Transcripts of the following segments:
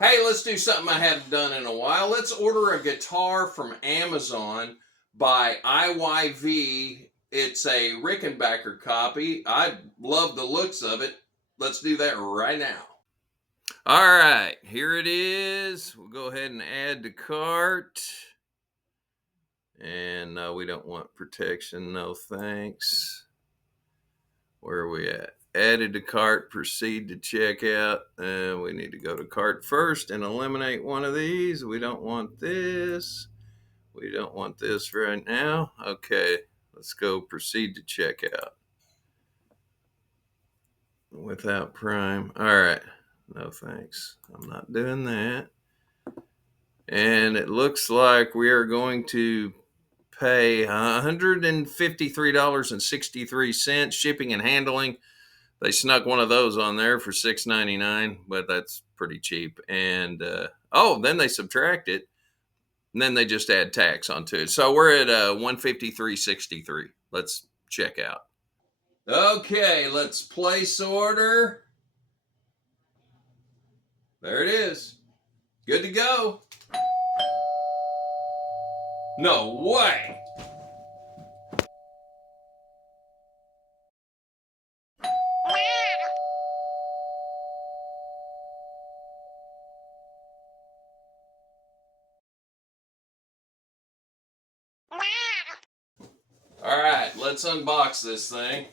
Hey, let's do something I haven't done in a while. Let's order a guitar from Amazon by IYV. It's a Rickenbacker copy. I love the looks of it. Let's do that right now. All right, here it is. We'll go ahead and add to cart. And no, we don't want protection. No thanks. Where are we at? Added to cart, proceed to checkout. And we need to go to cart first and eliminate one of these. We don't want this. We don't want this right now. Okay, let's go proceed to checkout. Without Prime. All right. No thanks. I'm not doing that. And it looks like we are going to pay $153.63 shipping and handling. They snuck one of those on there for $6.99, but that's pretty cheap. And then they subtract it, and then they just add tax onto it. So we're at $153.63. Let's check out. Okay, let's place order. There it is. Good to go. No way. All right, let's unbox this thing.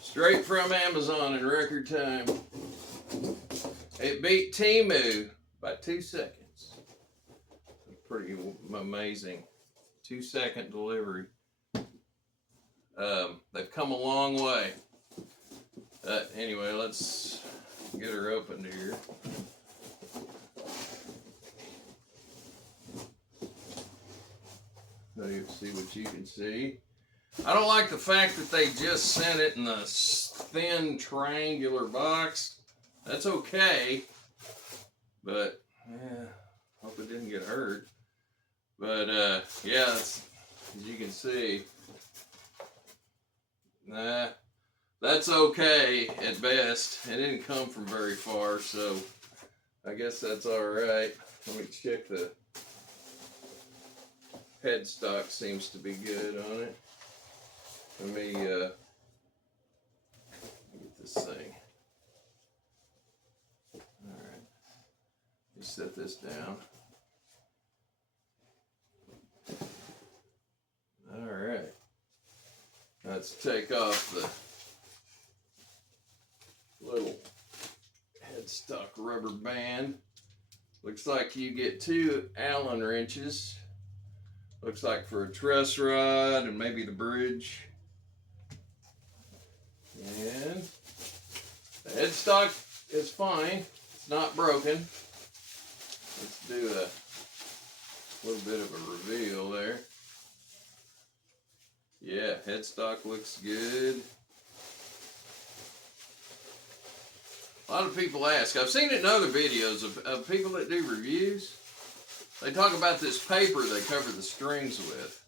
Straight from Amazon in record time. It beat Temu by 2 seconds. Pretty amazing. 2-second delivery. They've come a long way. Anyway, let's get her opened here. So you see what you can see. I don't like the fact that they just sent it in a thin triangular box. That's okay, but yeah, hope it didn't get hurt. But yeah, as you can see, that's okay at best. It didn't come from very far, so I guess that's all right. Let me check the headstock. Seems to be good on it. Let me get this thing. All right, let me set this down. All right, let's take off the little headstock rubber band. Looks like you get 2 Allen wrenches. Looks like for a truss rod and maybe the bridge. And the headstock is fine. It's not broken. Let's do a little bit of a reveal there. Yeah, headstock looks good. A lot of people ask, I've seen it in other videos of people that do reviews. They talk about this paper they cover the strings with,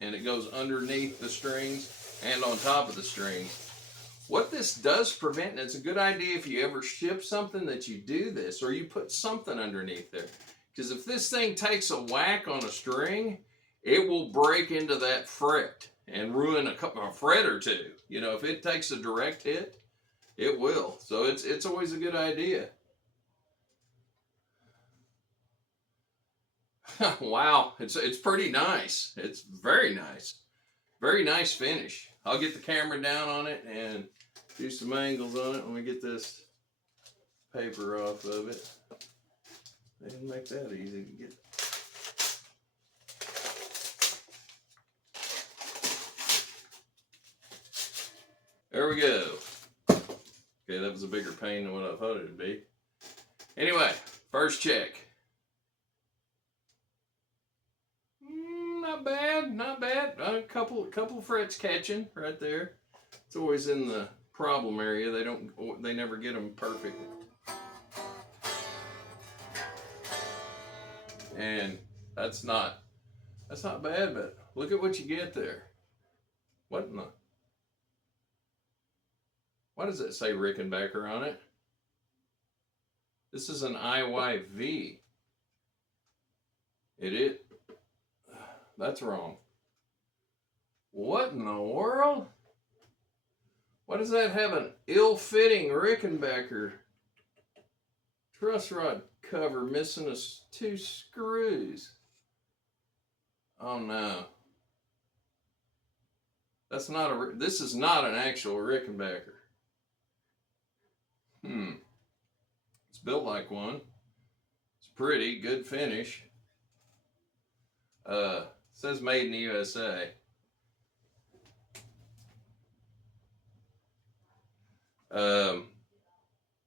and it goes underneath the strings and on top of the strings. What this does prevent, and it's a good idea if you ever ship something that you do this, or you put something underneath there. Because if this thing takes a whack on a string, it will break into that fret and ruin a fret or two. You know, if it takes a direct hit, it will. So it's always a good idea. Wow, it's pretty nice. It's very nice. Very nice finish. I'll get the camera down on it and do some angles on it when we get this paper off of it. They didn't make that easy to get. There we go. Okay, that was a bigger pain than what I thought it would be. Anyway, first check. Not bad, not bad. A couple frets catching right there. It's always in the problem area. They never get them perfect. And that's not That's not bad, but look at what you get there. What in the... Why does it say Rickenbacker on it? This is an IYV. It is. That's wrong. What in the world? Why does that have an ill-fitting Rickenbacker truss rod cover missing 2 screws? Oh no. That's not a... This is not an actual Rickenbacker. It's built like one. It's pretty, good finish. Says made in the USA. I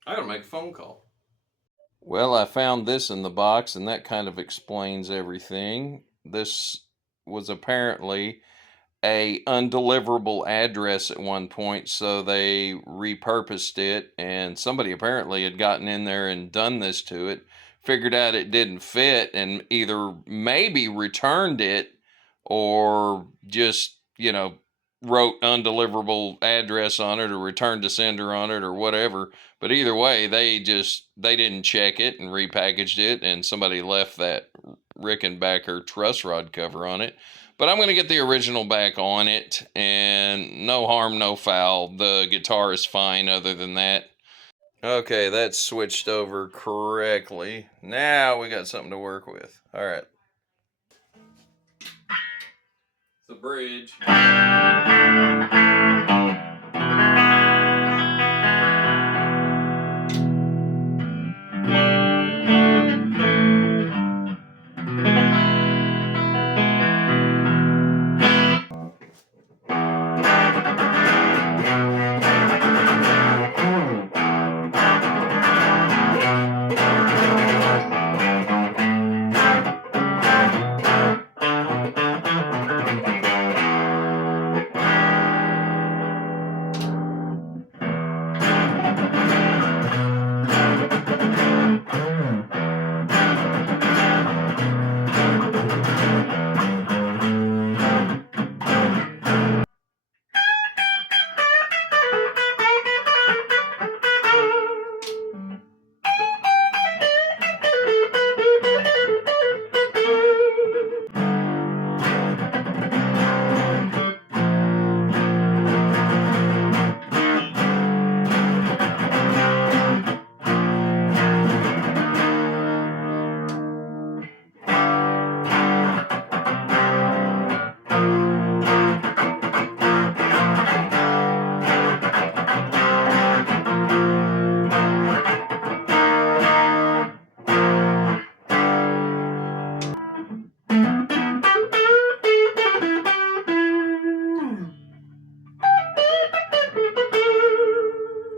gotta make a phone call. Well, I found this in the box, and that kind of explains everything. This was apparently a undeliverable address at one point, so they repurposed it, and somebody apparently had gotten in there and done this to it, figured out it didn't fit, and either maybe returned it or just, you know, wrote undeliverable address on it or returned to sender on it or whatever. But either way, they didn't check it and repackaged it, and somebody left that Rickenbacker truss rod cover on it. But I'm going to get the original back on it, and no harm, no foul. The guitar is fine other than that. Okay, that's switched over correctly. Now we got something to work with. All right. The bridge.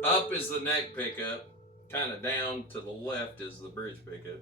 Up is the neck pickup, kind of down to the left is the bridge pickup.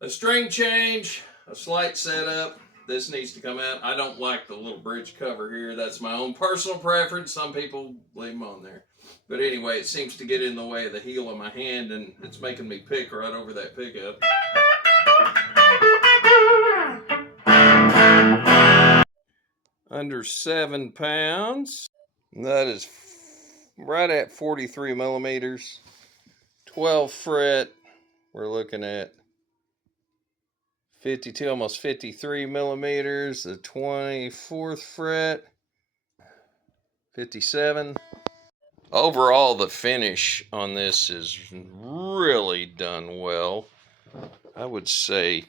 A string change, a slight setup. This needs to come out. I don't like the little bridge cover here. That's my own personal preference. Some people leave them on there. But anyway, it seems to get in the way of the heel of my hand, and it's making me pick right over that pickup. Under 7 pounds. That is right at 43 millimeters. 12 fret. We're looking at 52, almost 53 millimeters. The 24th fret. 57. Overall, the finish on this is really done well. I would say,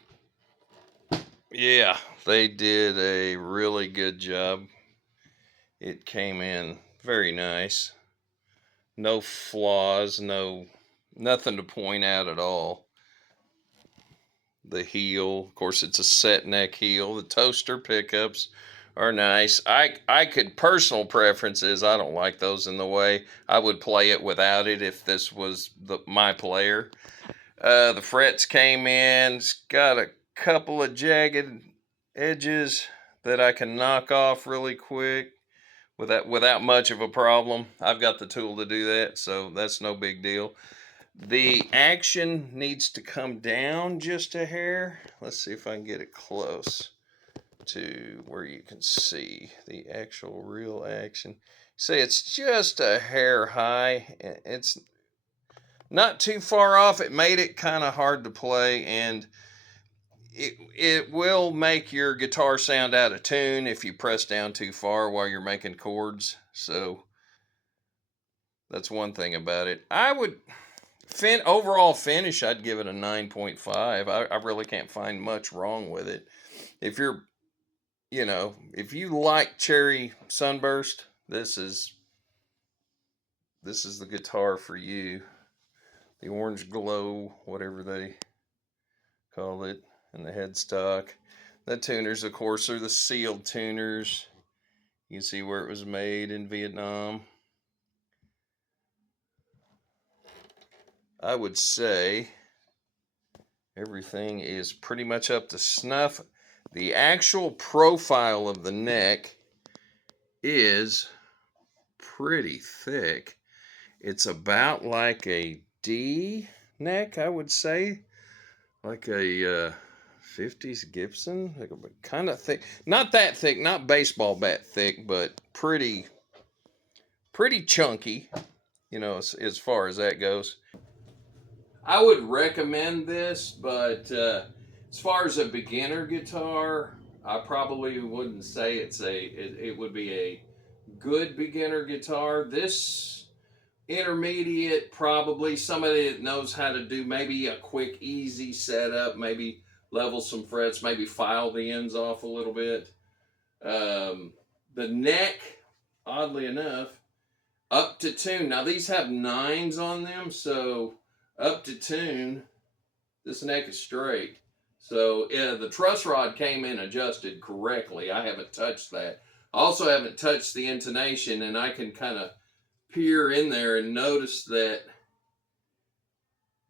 yeah, they did a really good job. It came in very nice. No flaws, nothing to point out at all. the heel. Of course, it's a set neck heel. The toaster pickups are nice. I could, personal preferences, I don't like those in the way. I would play it without it if this was my player. The frets came in. It's got a couple of jagged edges that I can knock off really quick without much of a problem. I've got the tool to do that, so that's no big deal. The action needs to come down just a hair. Let's see if I can get it close to where you can see the actual real action. See, it's just a hair high. It's not too far off. It made it kind of hard to play, and it will make your guitar sound out of tune if you press down too far while you're making chords. So that's one thing about it. I would overall finish, I'd give it a 9.5. I really can't find much wrong with it. If you're, if you like Cherry Sunburst, this is the guitar for you. The orange glow, whatever they call it, and the headstock. The tuners, of course, are the sealed tuners. You can see where it was made in Vietnam. I would say everything is pretty much up to snuff. The actual profile of the neck is pretty thick. It's about like a D neck, I would say. Like a 50s Gibson. Like kind of thick. Not that thick, not baseball bat thick, but pretty chunky, as far as that goes. I would recommend this, but as far as a beginner guitar, I probably wouldn't say it would be a good beginner guitar. This intermediate, probably somebody that knows how to do maybe a quick, easy setup, maybe level some frets, maybe file the ends off a little bit. The neck, oddly enough, up to tune. Now these have 9s on them, so up to tune, this neck is straight. So the truss rod came in adjusted correctly. I haven't touched that. I also haven't touched the intonation, and I can kind of peer in there and notice that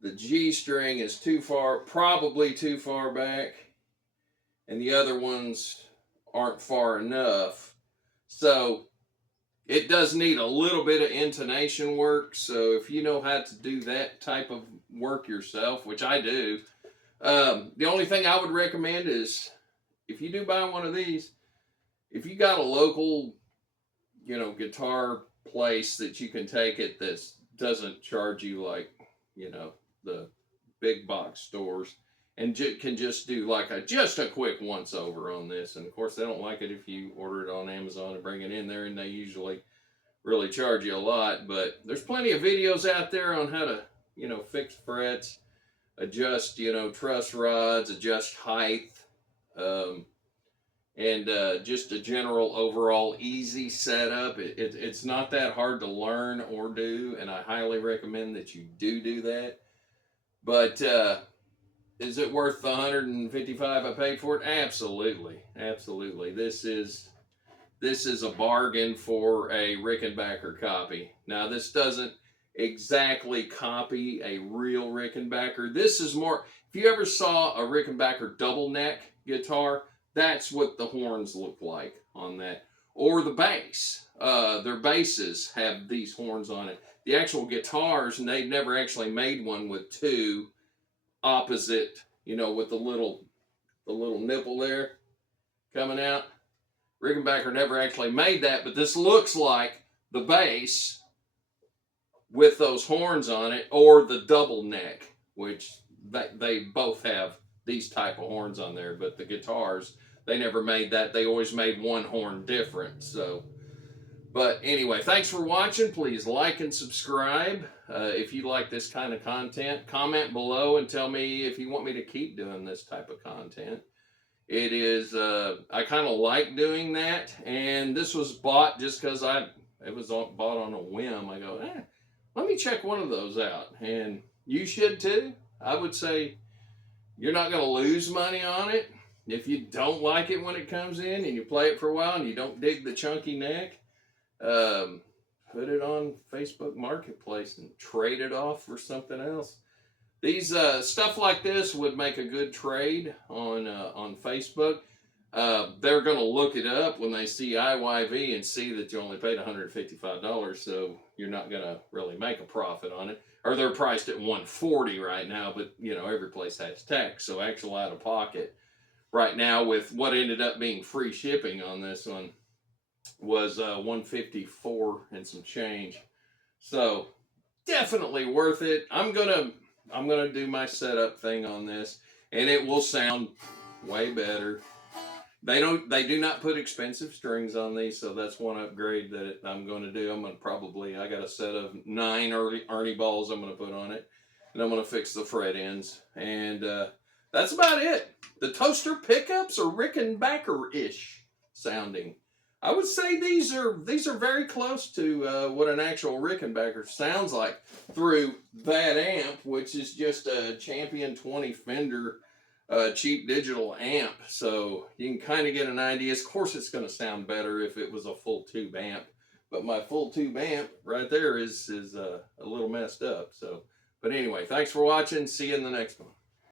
the G string is probably too far back, and the other ones aren't far enough. So it does need a little bit of intonation work, so if you know how to do that type of work yourself, which I do, the only thing I would recommend is, if you do buy one of these, if you got a local, guitar place that you can take it that doesn't charge you like, the big box stores, and can just do like just a quick once over on this. And of course they don't like it if you order it on Amazon and bring it in there, and they usually really charge you a lot. But there's plenty of videos out there on how to fix frets, adjust truss rods, adjust height, and just a general overall easy setup. It's not that hard to learn or do, and I highly recommend that you do that. But is it worth the $155 I paid for it? Absolutely. This is a bargain for a Rickenbacker copy. Now, this doesn't exactly copy a real Rickenbacker. This is more, if you ever saw a Rickenbacker double neck guitar, that's what the horns look like on that. Or the bass. Their basses have these horns on it. The actual guitars, and they've never actually made one with two opposite, with the little nipple there coming out. Rickenbacker never actually made that, but this looks like the bass with those horns on it, or the double neck, which they both have these type of horns on there, but the guitars, they never made that. They always made one horn different. So, but anyway, thanks for watching. Please like and subscribe. If you like this kind of content, comment below and tell me if you want me to keep doing this type of content. It is, I kind of like doing that, and this was bought just because it was bought on a whim. I go, let me check one of those out, and you should too. I would say You're not going to lose money on it. If you don't like it when it comes in and you play it for a while and you don't dig the chunky neck, put it on Facebook Marketplace and trade it off for something else. These stuff like this would make a good trade on Facebook. They're going to look it up when they see IYV and see that you only paid $155, so you're not going to really make a profit on it. Or they're priced at $140 right now, but you know every place has tax, so actual out of pocket right now with what ended up being free shipping on this one was $154 and some change. So definitely worth it. I'm gonna do my setup thing on this, and it will sound way better. They do not put expensive strings on these, so that's one upgrade that I'm going to do. I got a set of 9 Ernie balls I'm going to put on it, and I'm going to fix the fret ends, and that's about it. The toaster pickups are Rickenbacker-ish sounding. I would say these are very close to what an actual Rickenbacker sounds like through that amp, which is just a Champion 20 Fender cheap digital amp. So you can kind of get an idea. Of course, it's going to sound better if it was a full tube amp, but my full tube amp right there is a little messed up. So, but anyway, thanks for watching. See you in the next one.